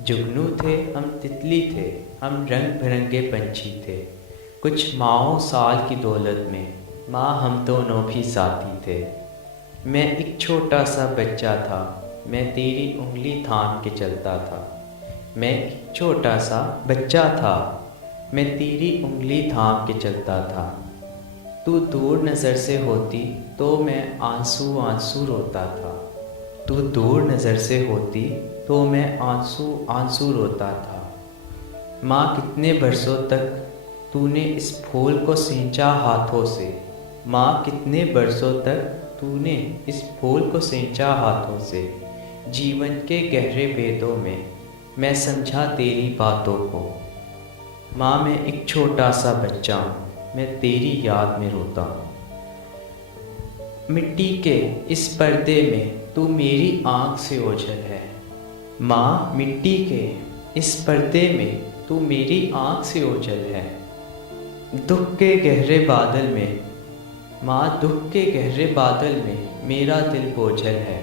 जुगनू थे हम तितली थे, हम रंग बिरंगे पंछी थे, कुछ माओ साल की दौलत में माँ हम दोनों भी साथी थे। मैं एक छोटा सा बच्चा था, मैं तेरी उंगली थाम के चलता था। मैं एक छोटा सा बच्चा था, मैं तेरी उंगली थाम के चलता था। तू दूर नज़र से होती तो मैं आंसू आंसू रोता था। तू दूर नज़र से होती तो मैं आंसू आंसू रोता था। माँ कितने बरसों तक तूने इस फूल को सींचा हाथों से। माँ कितने बरसों तक तूने इस फूल को सींचा हाथों से। जीवन के गहरे भेदों में मैं समझा तेरी बातों को। माँ मैं एक छोटा सा बच्चा हूँ, मैं तेरी याद में रोता हूँ। मिट्टी के इस पर्दे में तू मेरी आँख से ओझल है। माँ मिट्टी के इस पर्दे में तू मेरी आँख से ओझल है। दुख के गहरे बादल में माँ, दुख के गहरे बादल में मेरा दिल बोझल है,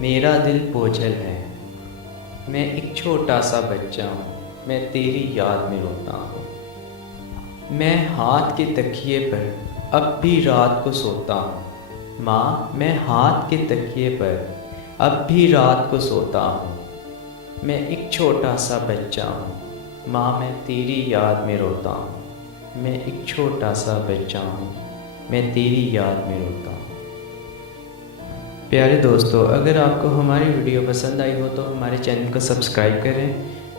मेरा दिल बोझल है। मैं एक छोटा सा बच्चा हूँ, मैं तेरी याद में रोता हूँ। मैं हाथ के तकिए पर अब भी रात को सोता हूँ। माँ मैं हाथ के तकिए पर अब भी रात को सोता हूँ। मैं एक छोटा सा बच्चा हूँ, माँ मैं तेरी याद में रोता हूँ। मैं एक छोटा सा बच्चा हूँ, मैं तेरी याद में रोता हूँ। प्यारे दोस्तों, अगर आपको हमारी वीडियो पसंद आई हो तो हमारे चैनल को सब्सक्राइब करें,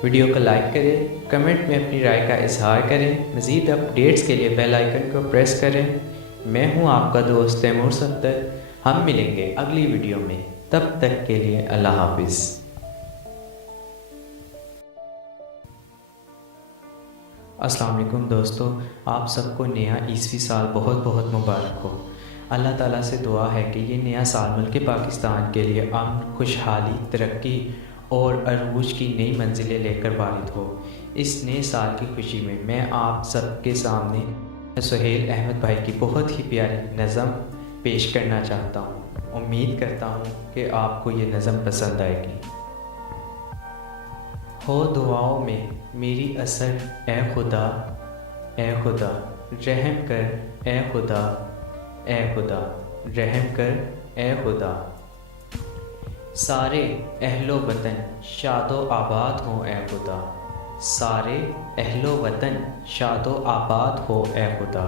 वीडियो को लाइक करें, कमेंट में अपनी राय का इजहार करें। मज़ीद अपडेट्स के लिए बेल आइकन को प्रेस करें। मैं हूं आपका दोस्त तैमूर सफ्दर। हम मिलेंगे अगली वीडियो में, तब तक के लिए अल्लाह हाफिज़। अस्सलाम वालेकुम दोस्तों, आप सबको नया ईस्वी साल बहुत बहुत मुबारक हो। अल्लाह ताला से दुआ है कि ये नया साल मुल्क पाकिस्तान के लिए अमन, खुशहाली, तरक्की और अरूज की नई मंजिलें लेकर वारिद हो। इस नए साल की खुशी में मैं आप सबके सामने सुहेल अहमद भाई की बहुत ही प्यारी नज़म पेश करना चाहता हूँ। उम्मीद करता हूँ कि आपको ये नज़म पसंद आएगी। हो दुआओं में मेरी असर ए खुदा, ए खुदा रहम कर, ए खुदा, ए खुदा रहम कर, ए खुदा। सारे अहलो वतन शादो आबाद हो ए खुदा, सारे अहलो वतन शादो आबाद हो ए खुदा।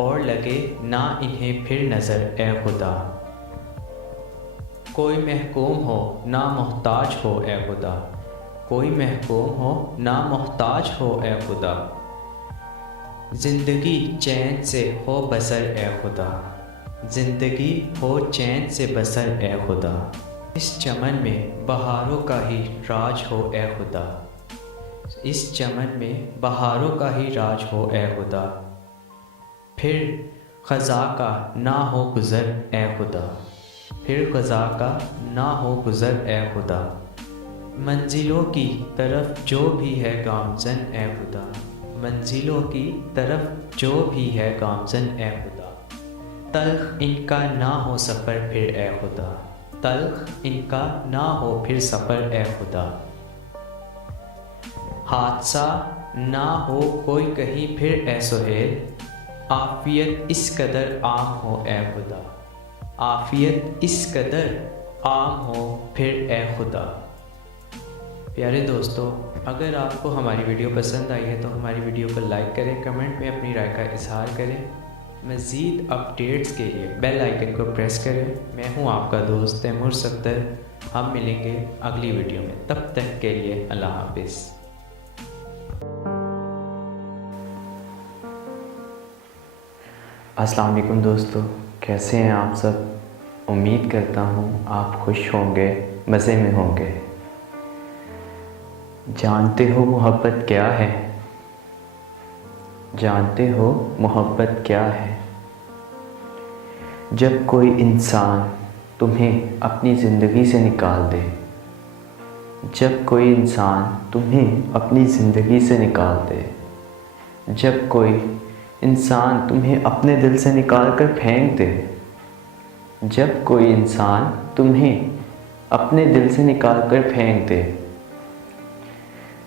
और लगे ना इन्हें फिर नज़र ए खुदा, कोई महकूम हो ना मोहताज हो ए खुदा, कोई महकूम हो ना मोहताज हो ए खुदा। ज़िंदगी चैन से हो बसर ए खुदा, ज़िंदगी हो चैन से बसर ए खुदा। इस चमन में बहारों का ही राज हो ए खुदा, इस चमन में बहारों का ही राज हो ए खुदा। फिर ख़ज़ा का ना हो गुज़र ए खुदा, फिर ख़ज़ा का ना हो गुज़र ए खुदा। मंजिलों की तरफ जो भी है गामज़न ए खुदा, मंजिलों की तरफ जो भी है गामज़न ए खुदा। तल्ख़ इनका ना हो सफ़र फिर ए खुदा, तल्ख़ इनका ना हो फिर सफ़र ए खुदा। हादसा ना हो कोई कहीं फिर ए सुहेल, आफ़ियत इस कदर आम हो ए खुदा, आफ़ियत इस कदर आम हो फिर ए खुदा। प्यारे दोस्तों, अगर आपको हमारी वीडियो पसंद आई है तो हमारी वीडियो को लाइक करें, कमेंट में अपनी राय का इजहार करें। मज़ीद अपडेट्स के लिए बेल आइकन को प्रेस करें। मैं हूं आपका दोस्त तैमूर सफ्दर। हम मिलेंगे अगली वीडियो में, तब तक के लिए अल्लाह हाफिज़। अस्सलाम वालेकुम दोस्तों, कैसे हैं आप सब? उम्मीद करता हूं आप खुश होंगे, मज़े में होंगे। जानते हो मोहब्बत क्या है? जानते हो मोहब्बत क्या है? जब कोई इंसान तुम्हें अपनी ज़िंदगी से निकाल दे, जब कोई इंसान तुम्हें अपनी ज़िंदगी से निकाल दे, जब कोई इंसान तुम्हें अपने दिल से निकाल कर फेंक दे, जब कोई इंसान तुम्हें अपने दिल से निकाल कर फेंक दे,